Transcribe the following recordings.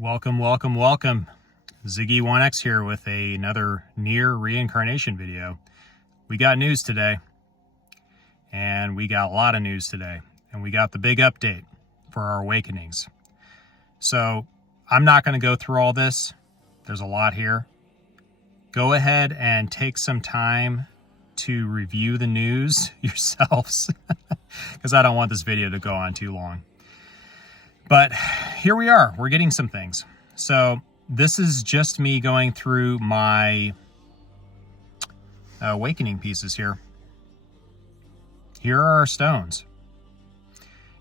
Welcome, welcome, welcome. Ziggy1X here with another Nier reincarnation video. We got news today, and we got a lot of news today, and we got the big update for our awakenings. So I'm not going to go through all this. There's a lot here. Go ahead and take some time to review the news yourselves, because I don't want this video to go on too long. But here we are, we're getting some things. So this is just me going through my awakening pieces here. Here are our stones.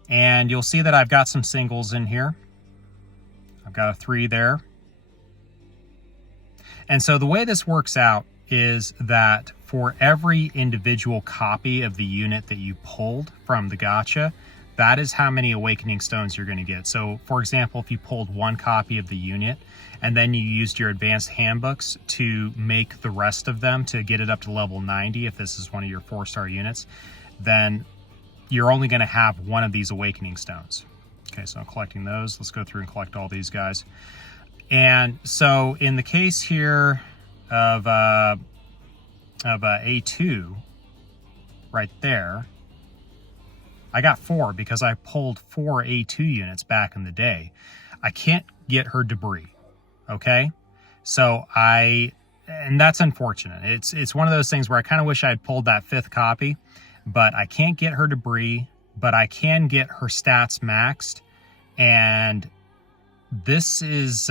And you'll see that I've got some singles in here. I've got a 3 there. And so the way this works out is that for every individual copy of the unit that you pulled from the gacha, that is how many awakening stones you're going to get. So for example, if you pulled 1 copy of the unit and then you used your advanced handbooks to make the rest of them to get it up to level 90, if this is one of your 4-star units, then you're only going to have 1 of these awakening stones. Okay, so I'm collecting those. Let's go through and collect all these guys. And so in the case here of A2 right there, I got 4 because I pulled 4 A2 units back in the day. I can't get her debris, okay? So and that's unfortunate. It's one of those things where I kind of wish I had pulled that 5th copy, but I can't get her debris, but I can get her stats maxed, and this is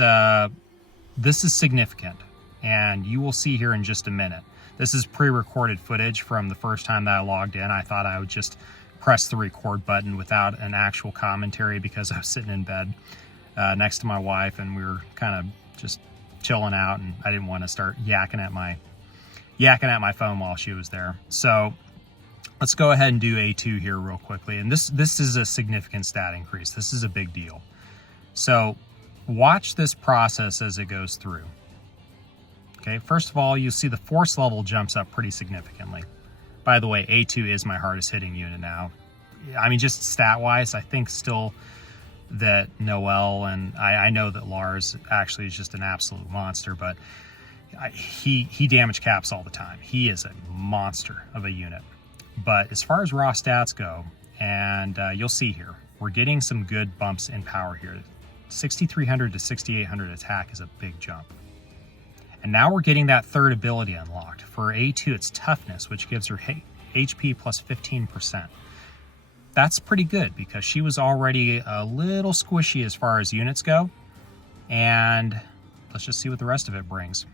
significant, and you will see here in just a minute. This is pre-recorded footage from the first time that I logged in. I thought I would just press the record button without an actual commentary because I was sitting in bed next to my wife, and we were kind of just chilling out, and I didn't want to start yakking at my phone while she was there. So let's go ahead and do A2 here real quickly. And this is a significant stat increase. This is a big deal. So watch this process as it goes through. Okay, first of all, you see the force level jumps up pretty significantly. By the way, A2 is my hardest hitting unit now. I mean, just stat-wise, I think still that Noel, and I know that Lars actually is just an absolute monster, but he damage caps all the time. He is a monster of a unit. But as far as raw stats go, and you'll see here, we're getting some good bumps in power here. 6,300 to 6,800 attack is a big jump. And now we're getting that 3rd ability unlocked. For A2, it's toughness, which gives her HP plus 15%. That's pretty good because she was already a little squishy as far as units go. And let's just see what the rest of it brings.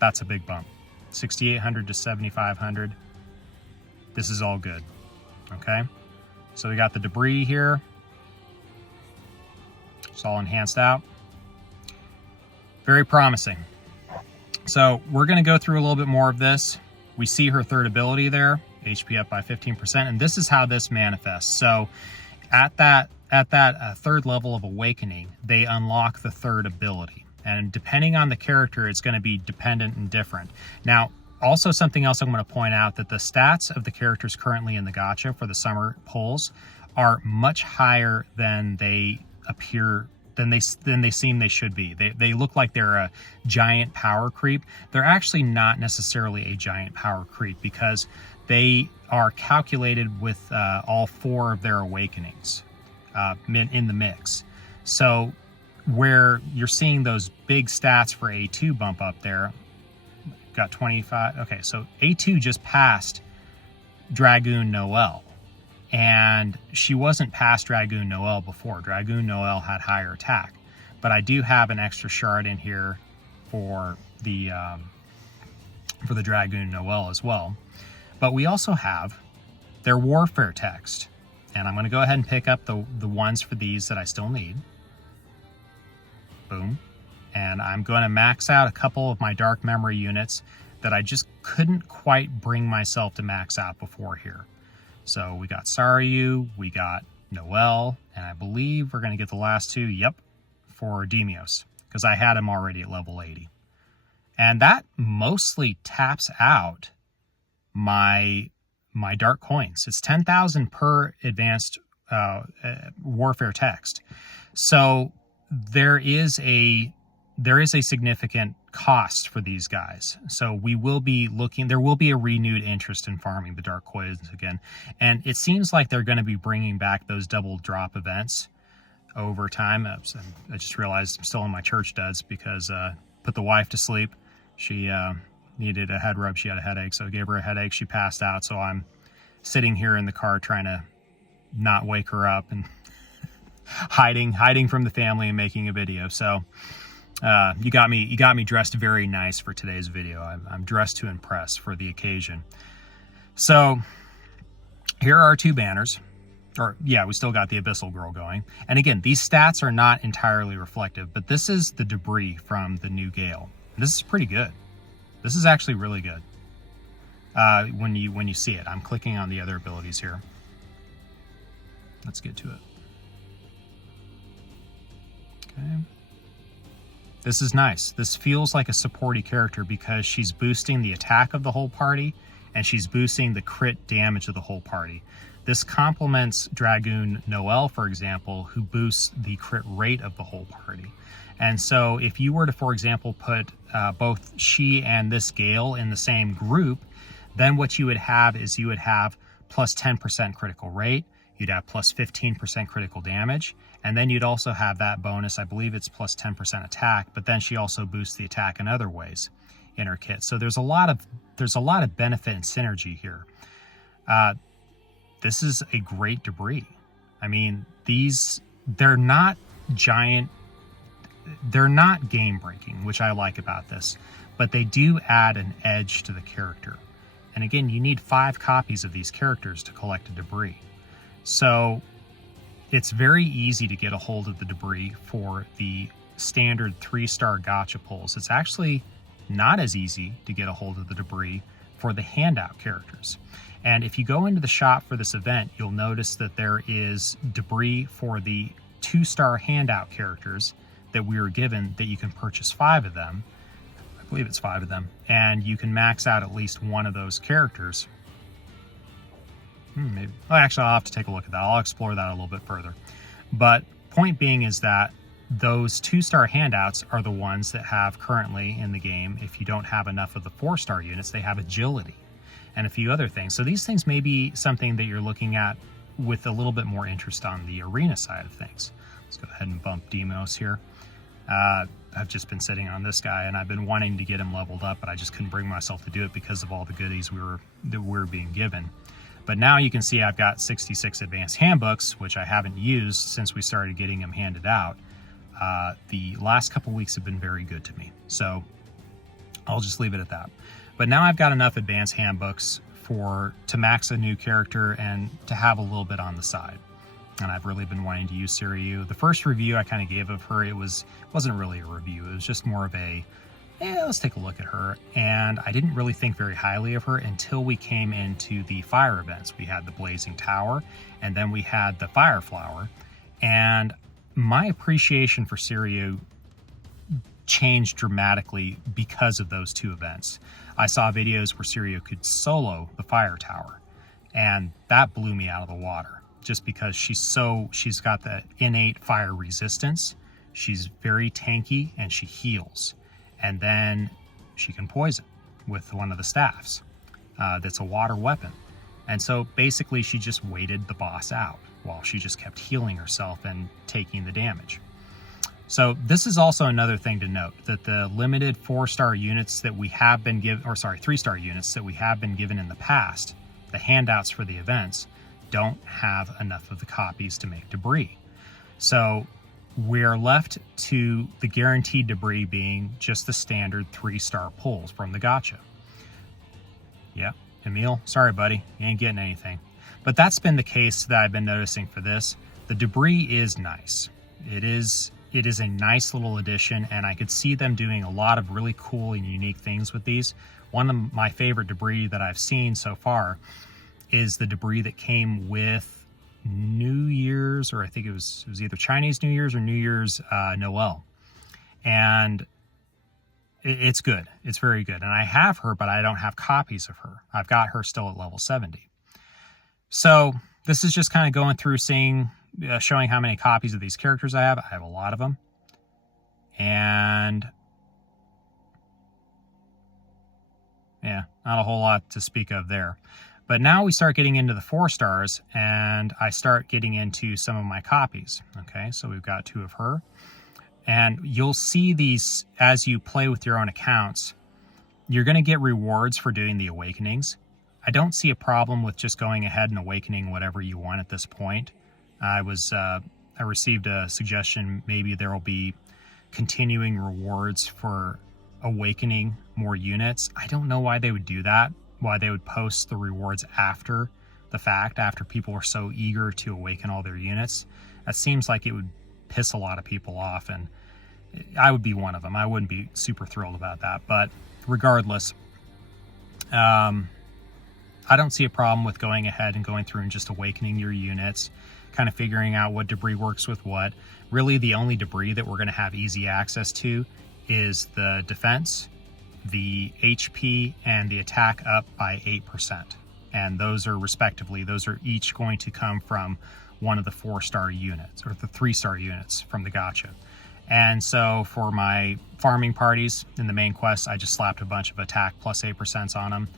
That's a big bump. 6,800 to 7,500. This is all good. Okay? So we got the debris here. It's all enhanced out. Very promising. So we're going to go through a little bit more of this. We see her 3rd ability there, HP up by 15%, and this is how this manifests. So at that 3rd level of awakening, they unlock the 3rd ability. And depending on the character, it's going to be dependent and different. Now, also something else I'm going to point out, that the stats of the characters currently in the gacha for the summer pulls are much higher than they appear, than they seem they should be. They look like they're a giant power creep. They're actually not necessarily a giant power creep because they are calculated with all 4 of their awakenings in the mix. So where you're seeing those big stats for A2 bump up there, got 25. Okay, so A2 just passed Dragoon Noel. And she wasn't past Dragoon Noel before. Dragoon Noel had higher attack. But I do have an extra shard in here for the Dragoon Noel as well. But we also have their warfare text. And I'm going to go ahead and pick up the ones for these that I still need. Boom. And I'm going to max out a couple of my dark memory units that I just couldn't quite bring myself to max out before here. So we got Saryu, we got Noel, and I believe we're going to get the last 2, yep, for Demios, because I had him already at level 80. And that mostly taps out my dark coins. It's 10,000 per advanced warfare text. So there is a significant cost for these guys. So we will be looking, there will be a renewed interest in farming the dark poisons again. And it seems like they're going to be bringing back those double drop events over time. I just realized I'm still in my church duds because put the wife to sleep. She needed a head rub. She had a headache, so I gave her a headache. She passed out, so I'm sitting here in the car trying to not wake her up and hiding from the family and making a video. So you got me dressed very nice for today's video. I'm dressed to impress for the occasion. So here are our two banners. Or yeah, we still got the Abyssal Girl going. And again, these stats are not entirely reflective, but this is the debris from the new Gale. This is pretty good. This is actually really good. When you see it, I'm clicking on the other abilities here. Let's get to it. Okay. This is nice. This feels like a supporty character because she's boosting the attack of the whole party and she's boosting the crit damage of the whole party. This complements Dragoon Noel, for example, who boosts the crit rate of the whole party. And so if you were to, for example, put both she and this Gale in the same group, then what you would have is you would have plus 10% critical rate, you'd have plus 15% critical damage, and then you'd also have that bonus, I believe it's plus 10% attack, but then she also boosts the attack in other ways in her kit. So there's a lot of benefit and synergy here. This is a great debris. I mean, they're not giant, they're not game breaking, which I like about this, but they do add an edge to the character. And again, you need 5 copies of these characters to collect a debris. So it's very easy to get a hold of the debris for the standard 3-star gacha pulls. It's actually not as easy to get a hold of the debris for the handout characters. And if you go into the shop for this event, you'll notice that there is debris for the 2-star handout characters that we were given, that you can purchase 5 of them. I believe it's 5 of them. And you can max out at least one of those characters. Maybe. Well, actually, I'll have to take a look at that. I'll explore that a little bit further. But point being is that those 2-star handouts are the ones that have currently in the game, if you don't have enough of the 4-star units, they have agility and a few other things. So these things may be something that you're looking at with a little bit more interest on the arena side of things. Let's go ahead and bump Demos here. I've just been sitting on this guy and I've been wanting to get him leveled up, but I just couldn't bring myself to do it because of all the goodies that we were being given. But now you can see I've got 66 advanced handbooks, which I haven't used since we started getting them handed out. The last couple weeks have been very good to me, so I'll just leave it at that. But now I've got enough advanced handbooks to max a new character and to have a little bit on the side. And I've really been wanting to use Siryu. The first review I kind of gave of her, it wasn't really a review. It was just more of a, let's take a look at her. And I didn't really think very highly of her until we came into the fire events. We had the Blazing Tower, and then we had the Fire Flower. And my appreciation for Siryu changed dramatically because of those 2 events. I saw videos where Siryu could solo the Fire Tower, and that blew me out of the water, just because she's got the innate fire resistance, she's very tanky, and she heals. And then she can poison with one of the staffs that's a water weapon. And so basically she just waited the boss out while she just kept healing herself and taking the damage. So this is also another thing to note, that the limited 4-star units that we have been given, or sorry, 3-star units that we have been given in the past, the handouts for the events, don't have enough of the copies to make debris. So we're left to the guaranteed debris being just the standard 3-star pulls from the gacha. Yeah, Emil, sorry buddy, you ain't getting anything. But that's been the case that I've been noticing for this. The debris is nice. It is a nice little addition, and I could see them doing a lot of really cool and unique things with these. One of my favorite debris that I've seen so far is the debris that came with New Year's, or I think it was either Chinese New Year's or New Year's Noel. And it's good. It's very good. And I have her, but I don't have copies of her. I've got her still at level 70. So this is just kind of going through seeing, showing how many copies of these characters I have. I have a lot of them. And yeah, not a whole lot to speak of there. But now we start getting into the 4 stars, and I start getting into some of my copies. Okay, so we've got 2 of her. And you'll see these as you play with your own accounts. You're going to get rewards for doing the awakenings. I don't see a problem with just going ahead and awakening whatever you want at this point. I received a suggestion, maybe there will be continuing rewards for awakening more units. I don't know why they would do that, why they would post the rewards after the fact, after people are so eager to awaken all their units. That seems like it would piss a lot of people off, and I would be one of them. I wouldn't be super thrilled about that, but regardless, I don't see a problem with going ahead and going through and just awakening your units, kind of figuring out what debris works with what. Really, the only debris that we're going to have easy access to is the defense, the HP, and the attack up by 8%. And those are respectively, those are each going to come from one of the 4-star units, or the 3-star units from the gacha. And so for my farming parties in the main quest, I just slapped a bunch of attack plus 8% on them.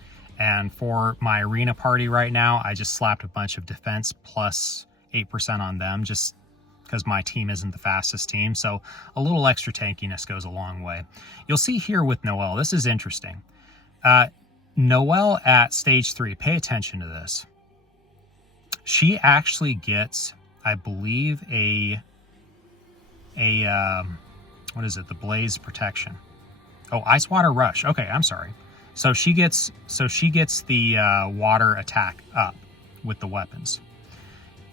And for my arena party right now, I just slapped a bunch of defense plus 8% on them, just because my team isn't the fastest team. So a little extra tankiness goes a long way. You'll see here with Noelle, this is interesting. Noelle at stage 3, pay attention to this. She actually gets, I believe, what is it? The Blaze Protection. Oh, Ice Water Rush. Okay, I'm sorry. So she gets the water attack up with the weapons,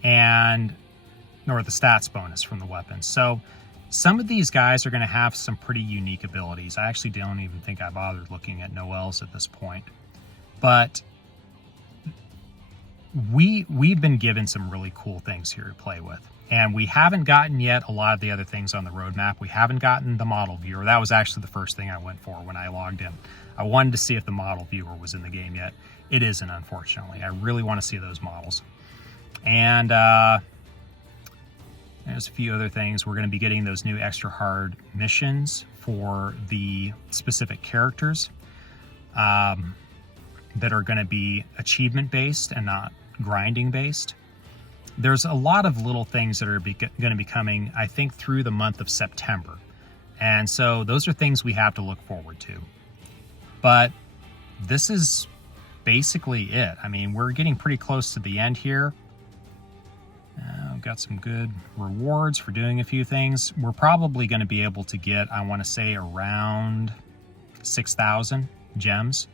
or the stats bonus from the weapons. So some of these guys are going to have some pretty unique abilities. I actually don't even think I bothered looking at Noelle's at this point, but we've been given some really cool things here to play with. And we haven't gotten yet a lot of the other things on the roadmap. We haven't gotten the model viewer. That was actually the first thing I went for when I logged in. I wanted to see if the model viewer was in the game yet. It isn't, unfortunately. I really want to see those models. And there's a few other things. We're going to be getting those new extra hard missions for the specific characters that are going to be achievement based and not grinding based. There's a lot of little things that are going to be coming, I think, through the month of September. And so those are things we have to look forward to. But this is basically it. I mean, we're getting pretty close to the end here. We've got some good rewards for doing a few things. We're probably going to be able to get, I want to say, around 6,000 gems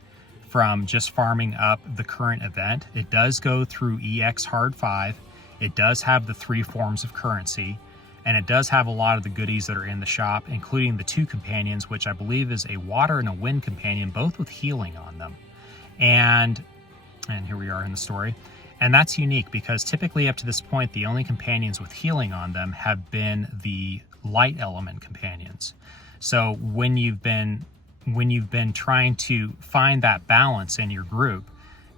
from just farming up the current event. It does go through EX Hard 5. It does have the 3 forms of currency, and it does have a lot of the goodies that are in the shop, including the 2 companions, which I believe is a water and a wind companion, both with healing on them. And here we are in the story. And that's unique because typically up to this point, the only companions with healing on them have been the light element companions. So when you've been trying to find that balance in your group,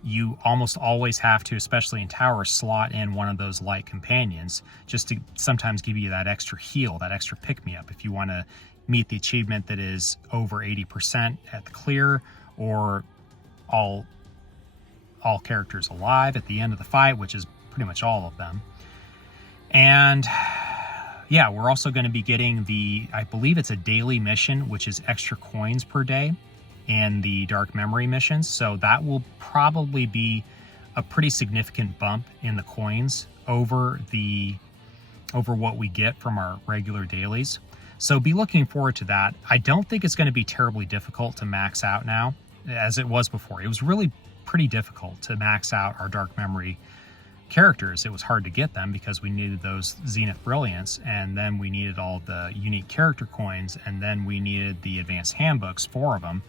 you almost always have to, especially in tower, slot in one of those light companions just to sometimes give you that extra heal, that extra pick-me-up if you want to meet the achievement that is over 80% at the clear, or all characters alive at the end of the fight, which is pretty much all of them. And yeah, we're also going to be getting I believe it's a daily mission, which is extra coins per day in the Dark Memory missions. So that will probably be a pretty significant bump in the coins over what we get from our regular dailies. So be looking forward to that. I don't think it's going to be terribly difficult to max out now, as it was before. It was really pretty difficult to max out our Dark Memory characters. It was hard to get them because we needed those Zenith Brilliance, and then we needed all the unique character coins, and then we needed the advanced handbooks, 4 of them.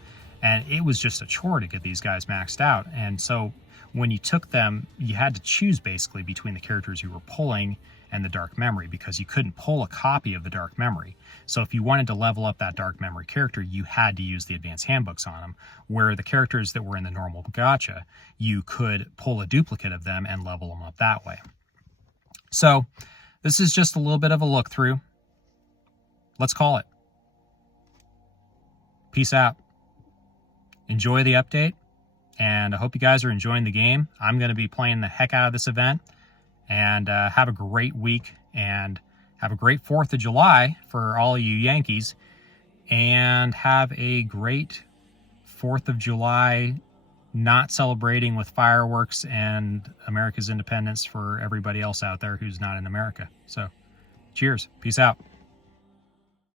And it was just a chore to get these guys maxed out. And so when you took them, you had to choose basically between the characters you were pulling and the dark memory, because you couldn't pull a copy of the dark memory. So if you wanted to level up that dark memory character, you had to use the advanced handbooks on them, where the characters that were in the normal gacha, you could pull a duplicate of them and level them up that way. So this is just a little bit of a look through. Let's call it. Peace out. Enjoy the update, and I hope you guys are enjoying the game. I'm going to be playing the heck out of this event, and have a great week, and have a great 4th of July for all you Yankees, and have a great 4th of July not celebrating with fireworks and America's independence for everybody else out there who's not in America. So cheers. Peace out.